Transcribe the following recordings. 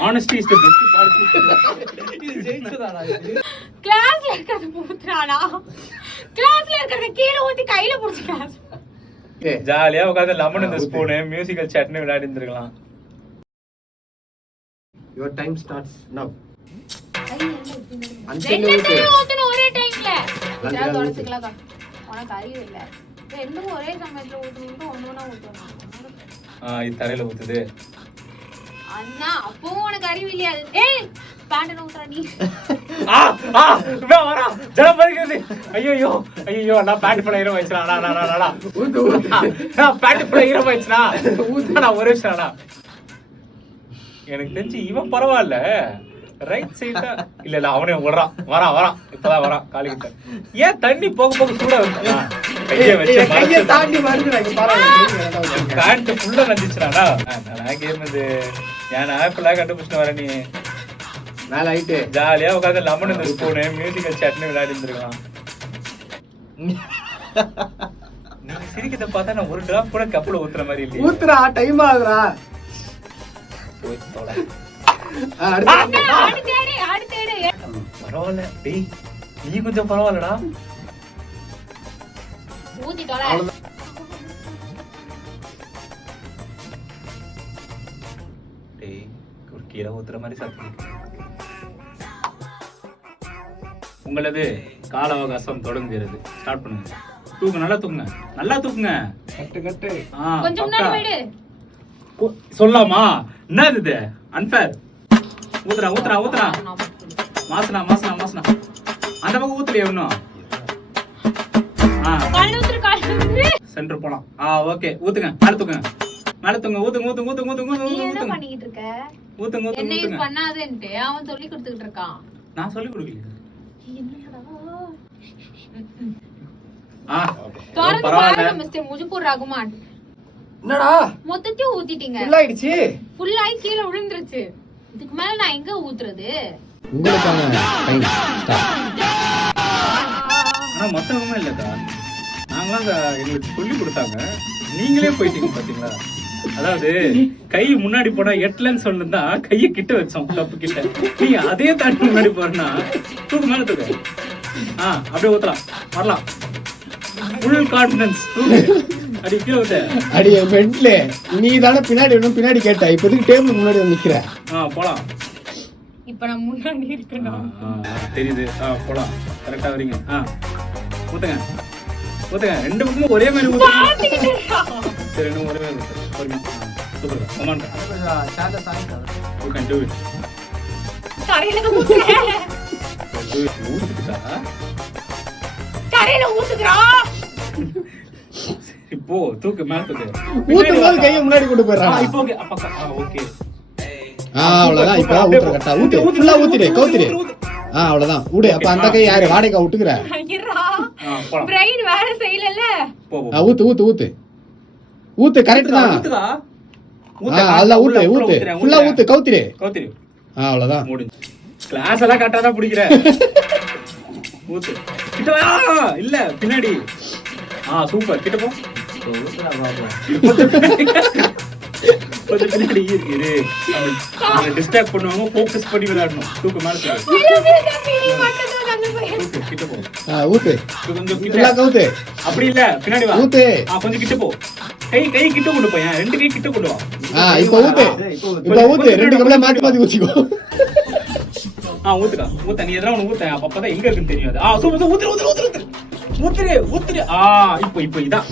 Honesty is the best policy. இது ஜெயிச்சதாடா இது. கிளாஸ்ல இருக்கிறது ஊத்துறானா? கிளாஸ்ல இருக்கிறத கீழ ஊத்தி கையில புடிச்சுட்டான். ஜாலியா உட்கார்ந்து லெமன் இந்த ஸ்பூன் மியூசிக்கல் சாட்னு விளையாடி இருந்திருக்கலாம். Your time starts now. ரெண்டுத்தையும் ஊத்துன ஒரே டைம்ல. இதாவது உடைச்சுக்கலாம். உனக்கு அறிவு இல்ல. ரெண்டும் ஒரே சமயத்துல ஊத்துனீங்க ஒண்ணொண்ணா ஊத்தணும். இது தரையில ஊத்துது. அண்ணா அப்போ உனக்கு அறிவு இல்லையா? ஏய் பேண்ட் ஊத்துறா நீ. வரா ஜலம் பறிக்கிறது. ஐயோ ஐயோ நான் பேண்ட் ஃபுல்லா ஈரம் ஆயிடுச்சுடா. நான் பேண்ட் ஃபுல்லா ஈரம் ஆயிடுச்சுடா. ஊத்துடா ஒரே நிமிஷம்டா. எனக்கு தெரிஞ்சு இவன் பரவாயில்ல. ரைட் சைடா இல்ல அவனே வரான் இப்பதான் வரான் காலிக்கிட்ட. ஏன் தண்ணி போக சூடா இருக்கு? கையை தாண்டி வருதுடா இங்க பாரு. பேண்ட் ஃபுல்லா நஞ்சிச்சுடா. நான் கேம் இது நான் ஆப்பிளா கண்டுபிடிச்சு வரேன். நீ மேல ஆயிட்டு ஜாலியா உட்காந்து லெமன் இந்த ஸ்பூனு மியூசிக்கல் சாட்னு விளையாடி இருந்திருக்கலாம். நீங்க சிரிக்கிறத பார்த்தா நான் ஒரு டிராப் கூட கப்புல ஊத்துற மாதிரி இல்லையா? ஊத்துறா டைம் ஆகுதுடா. பரவாயில்ல டேய் நீ கொஞ்சம் பரவாயில்லடா. ஊத்திட்டோல. டேய் ஒரு கீழே ஊத்துற மாதிரி சத்தம். உங்களது கால அவகாசம் தொடங்குகிறது. ஸ்டார்ட் பண்ணுங்க. தூக்குங்க நல்லா தூக்குங்க. கட்டு கொஞ்சம் முன்னாடி போய்டு. சொல்லாமா? என்னது இது? அன்ஃபேர். ஊத்துறா மாசனா அந்த பக்கம் ஊத்துறியா இன்னும்? கால் ஊத்துற சென்டர் போலாம். ஓகே ஊத்துங்க. மேல தூங்க ஊத்துங்க. நீ என்ன பண்ணிட்டு இருக்க? ஊத்துங்க. என்ன இது பண்ணாதேன்னு அவன் சொல்லி கொடுத்துக்கிட்டு இருக்கான். நான் சொல்லி கொடுக்கல. என்னடா பரவாயில்ல மிஸ்டர் முஜிபுர் ரகுமான். என்னடா மொத்தத்தையும் ஊத்திட்டீங்க. ஃபுல் ஆயிடுச்சு. ஃபுல் ஆயி கீழ விழுந்துருச்சு. இதுக்கு மேல நான் எங்க ஊத்துறது? உங்களுக்கான டைம் ஸ்டார்ட். ஆனா மத்தவங்க இல்லக்கா. நாங்களாம் எங்களுக்கு சொல்லி கொடுத்தாங்க. நீங்களே போயிட்டீங்க பாத்தீங்களா? அதாவது கை முன்னாடி போனா எட்டலன்னு சொல்லிருந்தா கையை கிட்ட வச்சோம் கப்பு கிட்ட. நீங்க அதே தாண்டி முன்னாடி போறனா தூக்கு மேல தூக்கு. அப்படியே ஊத்தலாம் வரலாம். Full confidence. அடி கீழ ஊத்து. அடி மென்ட்லே நீ தான பின்னாடி கேட்ட. இப்போதைக்கு டேபிள் முன்னாடி வந்து நிக்கிற. போலாம். இப்ப நான் முன்னாடி இருக்கணும். தெரியுது. போலாம். கரெக்ட்டா வரீங்க. ஊத்துங்க. ரெண்டு பக்கமும் ஒரே மாதிரி ஊத்துங்க. சரி ரெண்டும் ஒரே மாதிரி ஊத்துங்க. சூப்பர். கமான். சாந்த சாந்த. You can do it. கரையில ஊத்துறேன். ஊத்துடா. கரையில ஊத்துறா. இப்போ தூக்கு மேல தூக்கு. ஊத்தும்போது கையை முன்னாடி கொண்டு போறா. இப்போ ஓகே. ஓகே. அவ்வளவுதான். இப்ப ஊத்துற கரெக்ட்டா. ஊத்து. ஃபுல்லா ஊத்திடு. கவுத்திடு. அவ்வளவுதான். ஊடு. அப்ப அந்த கை யாரு வாடகைக்கு விட்டுக்கற? பிரைன் வேலை செய்யலல. ஊத்து கரெக்ட் தான். ஊத்துடா. அதெல்லாம் ஊத்து. ஃபுல்லா ஊத்து. கவுத்திடு. அவ்வளவுதான். முடிஞ்சு. கிளாஸ் எல்லாம் கரெக்ட்டா தான் பிடிக்கிற. ஊத்து. கிட்ட வா. இல்ல பின்னாடி. சூப்பர். கிட்ட போ. ஊத்துடா பாப்பா. கொஞ்சம் பின்னாடி இரு. அவங்க டிஸ்ட்ராக்ட் பண்ணுவாங்க. ஃபோக்கஸ் பண்ணி விளையாடணும். தூக்கு மேல தூக்கு. கிட்ட போ. ஊத்து. கொஞ்சம் ஃபுல்லா கவுத்து. அப்படி இல்ல பின்னாடி வா. ஊத்து. கொஞ்சம் கிட்ட போ. கை கிட்ட கொண்டு போய். ரெண்டு கை கிட்ட கொண்டு வா. இப்போ ஊத்து. ரெண்டு கப்ல மாத்தி ஊத்திக்கோ. ஊத்த நீ எதனா ஊத்த. அப்பதான் எங்க இருக்குன்னு தெரியாது. சூப்பர். ஊத்துரு. இப்போ இதான்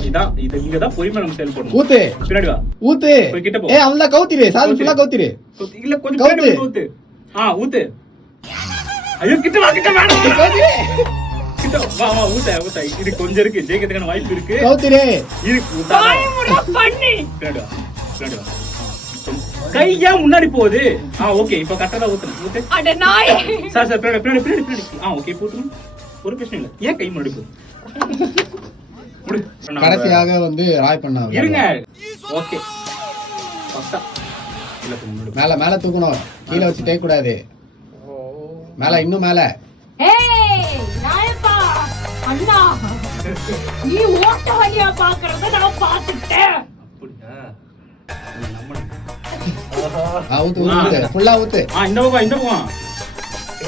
இது இங்கதான் பொறுமை நம்ம செயல்படணும். ஊத்து. பின்னாடி வா. ஊத்து. போய் கிட்ட போ. அவள கவுத்திரு. சாது ஃபுல்லா கவுத்திரு. இல்ல கொஞ்சம் பின்னாடி ஊத்து. ஊத்து. ஐயோ கிட்ட வா. கிட்ட வா. ஊத்த. இது கொஞ்சம் இருக்கு. ஜெயிக்கிறதுக்கான வாய்ப்பு இருக்கு. கவுத்திரு. வாய் மூட பண்ணி. பின்னாடி வா. கையா முன்னாடி போகுது. ஓகே இப்போ கரெக்ட்டா ஊத்து. அட நாய். சார் பின்னாடி. ஓகே போட்டு. ஒரு பிரச்சனை இல்ல. ஏன் கை முன்னாடி போகுது? கடைசியாக வந்து ராய் பண்ணா. இருங்க. ஓகே. பத்தா. இல்ல முன்னாடி. மேல தூக்கணும். கீழ வச்சு டேக் கூடாது. இன்னும் மேல. ஏய் நாயப்பா. அண்ணா. நீ ஓட்ட வழியா பாக்குறத நான் பாத்துட்டேன். அப்படியா? நம்ம ஊத்து ஊத்து ஃபுல்லா ஊத்து. இந்த பக்கம்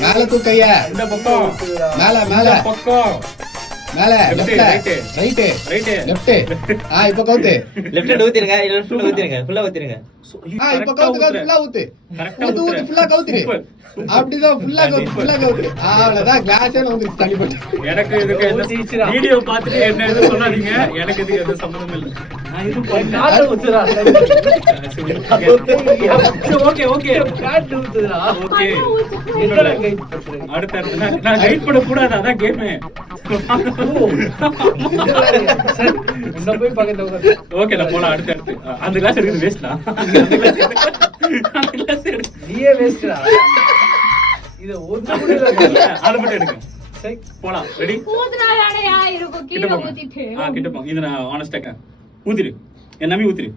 மேல தூக்கு கைய. இந்த பக்கம் மேல மேல இந்த பக்கம் மேல Left, left right. Right right left. இப்ப கவுத்து. லெஃப்ட் ஊத்திருங்க இல்ல ஃபுல்லா ஊத்திருங்க ஃபுல்லா ஊத்திருங்க இப்ப கவுத்து ஃபுல்லா ஊத்து. கரெக்டா ஊத்து ஊத்து ஃபுல்லா கவுத்துரு. அப்படிதான் ஃபுல்லா கவுத்து. அவ்வளவுதான் கிளாஸே வந்து தள்ளி போட்டு. எனக்கு இதுக்கு வீடியோ பார்த்துட்டு என்ன எதுவும் சொல்லாதீங்க. எனக்கு இதுக்கு எந்த சம்மந்தமும் இல்லை. நான் இது காட்டு ஊத்துறா ஓகே ஓகே ஓகே. அடுத்து நான் கைட் பண்ண கூடாது. அதான் கேம். போய் பக்கத்துல ஓகே போலாம். அடுத்து அந்த கிளாஸ் இருக்குது வேஸ்ட்லாம். நீயே வேஸ்டா இத ஒண்ணு கூட இல்ல அது மட்டும் எடுங்க. சரி போலாம். ரெடி ஊத்துனாடாயா இருக்கும் கீழ ஊத்திட்டு. கிட்ட போ. இது நான் ஆனஸ்டா ஊத்திரு. என் நம்பி ஊத்திரு.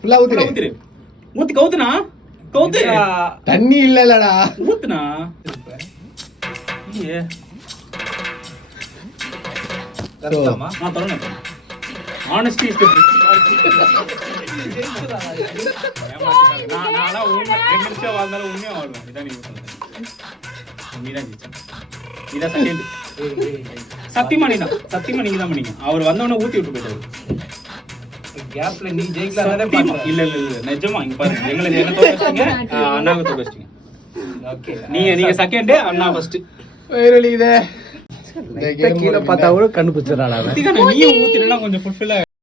ஃபுல்லா ஊத்துரு. ஊத்தி கவுத்துனா கவுத்து. தண்ணி இல்லலடா. ஊத்துனா ஏ கரெக்டாமா நான் தரணும். ஆனஸ்டி இஸ் தி நான் உண்மை 2 நிமிஷம் வாழ்ந்தாலும் உண்மையா வாழ்வேன். இதான் நீங்க சொல்றது. நீதான் ஜெயிச்சா. இதான் செகண்ட். சத்தியமா நீங்க தான் பண்ணீங்க. அவர் வந்தவொடனே ஊத்தி விட்டு போயிட்டாரு. கேப்ல நீ ஜெயிக்கலாம்னே சத்தியமா. பாத்தேன். இல்ல நிஜமா இங்க பாருங்க. என்ன தோக்கச்சிங்க. அண்ணாவை தோக்கச்சிங்க. ஓகே நீங்க செகண்ட், அண்ணா ஃபர்ஸ்ட். வயிறு இதே கீழ பார்த்தா கூட கண்டுபிடிச்சறாளா நீயும் ஊத்தினா கொஞ்சம் ஃபுல்ஃபில்லா